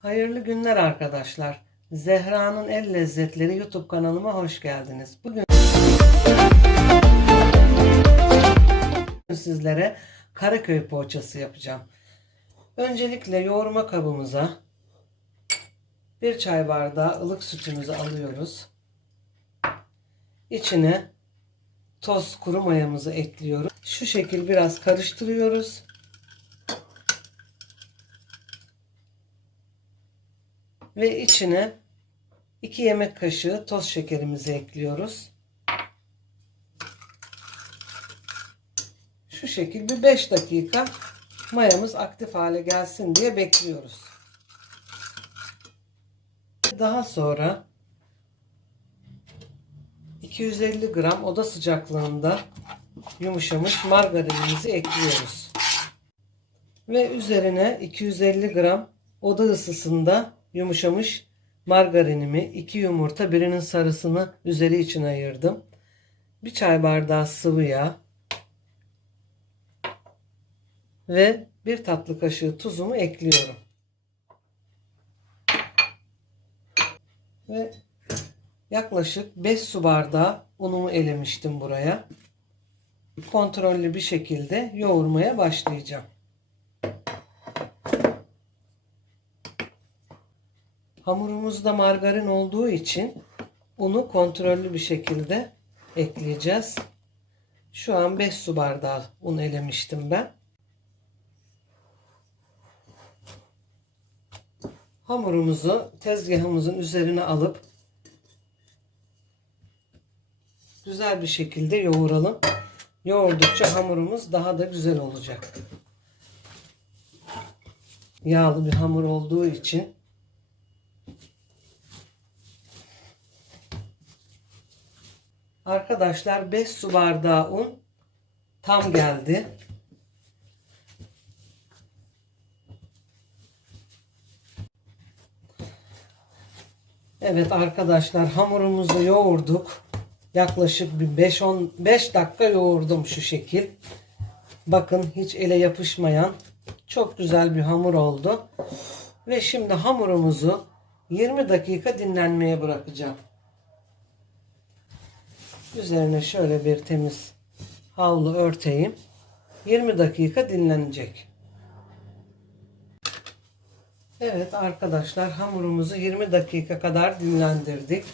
Hayırlı günler arkadaşlar. Zehra'nın El Lezzetleri YouTube kanalıma hoş geldiniz. Bugün sizlere Karaköy poğaçası yapacağım. Öncelikle yoğurma kabımıza bir çay bardağı ılık sütümüzü alıyoruz. İçine toz kuru mayamızı ekliyoruz. Şu şekil biraz karıştırıyoruz. Ve içine 2 yemek kaşığı toz şekerimizi ekliyoruz. Şu şekil bir 5 dakika mayamız aktif hale gelsin diye bekliyoruz. Daha sonra 250 gram oda sıcaklığında yumuşamış margarinimizi ekliyoruz. Ve üzerine 250 gram oda ısısında yumuşamış margarinimi, 2 yumurta, birinin sarısını üzeri için ayırdım. Bir çay bardağı sıvı yağ ve bir tatlı kaşığı tuzumu ekliyorum. Ve yaklaşık 5 su bardağı unumu elemiştim buraya. Kontrollü bir şekilde yoğurmaya başlayacağım. Hamurumuzda margarin olduğu için unu kontrollü bir şekilde ekleyeceğiz. Şu an 5 su bardağı un elemiştim ben. Hamurumuzu tezgahımızın üzerine alıp güzel bir şekilde yoğuralım. Yoğurdukça hamurumuz daha da güzel olacak. Yağlı bir hamur olduğu için Arkadaşlar 5 su bardağı un tam geldi. Evet arkadaşlar hamurumuzu yoğurduk. Yaklaşık bir 5-10 5 dakika yoğurdum şu şekil. Bakın hiç ele yapışmayan çok güzel bir hamur oldu. Ve şimdi hamurumuzu 20 dakika dinlenmeye bırakacağım. Üzerine şöyle bir temiz havlu örteyim. 20 dakika dinlenecek. Evet arkadaşlar hamurumuzu 20 dakika kadar dinlendirdik.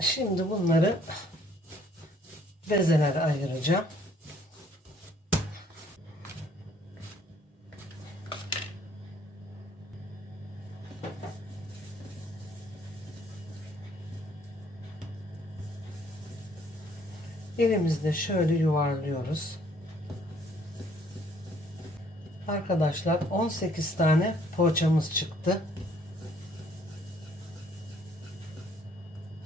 Şimdi bunları bezelere ayıracağım. Elimizde şöyle yuvarlıyoruz. Arkadaşlar 18 tane poğaçamız çıktı.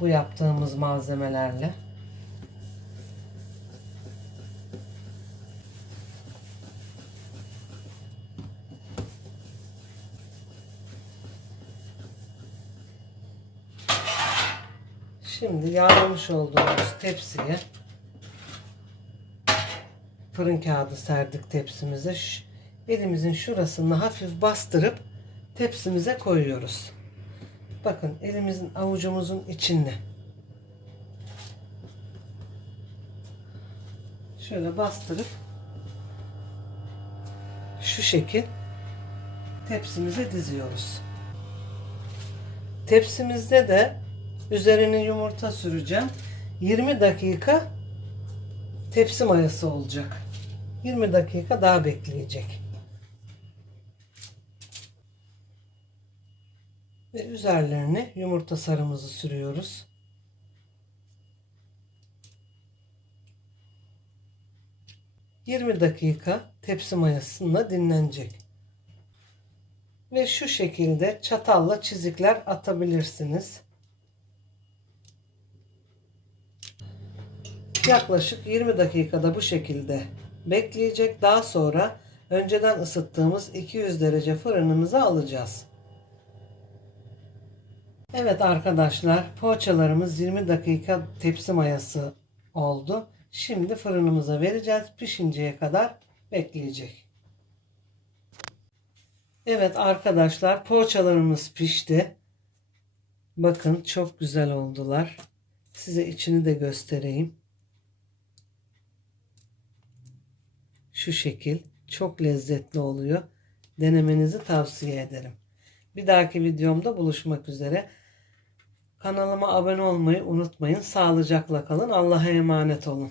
Bu yaptığımız malzemelerle. Şimdi yağlamış olduğumuz tepsiye fırın kağıdı serdik tepsimize. Elimizin şurasını hafif bastırıp tepsimize koyuyoruz. Bakın elimizin avucumuzun içinde. Şöyle bastırıp şu şekil tepsimize diziyoruz. Tepsimizde de üzerine yumurta süreceğim. 20 dakika tepsi mayası olacak. 20 dakika daha bekleyecek. Ve üzerlerine yumurta sarımızı sürüyoruz. ...20 dakika tepsi mayasında dinlenecek. Ve şu şekilde çatalla çizikler atabilirsiniz. Yaklaşık 20 dakikada bu şekilde bekleyecek. Daha sonra önceden ısıttığımız 200 derece fırınımıza alacağız. Evet arkadaşlar poğaçalarımız 20 dakika tepsi mayası oldu. Şimdi fırınımıza vereceğiz. Pişinceye kadar bekleyecek. Evet arkadaşlar poğaçalarımız pişti. Bakın çok güzel oldular. Size içini de göstereyim. Şu şekil çok lezzetli oluyor. Denemenizi tavsiye ederim. Bir dahaki videomda buluşmak üzere. Kanalıma abone olmayı unutmayın. Sağlıcakla kalın. Allah'a emanet olun.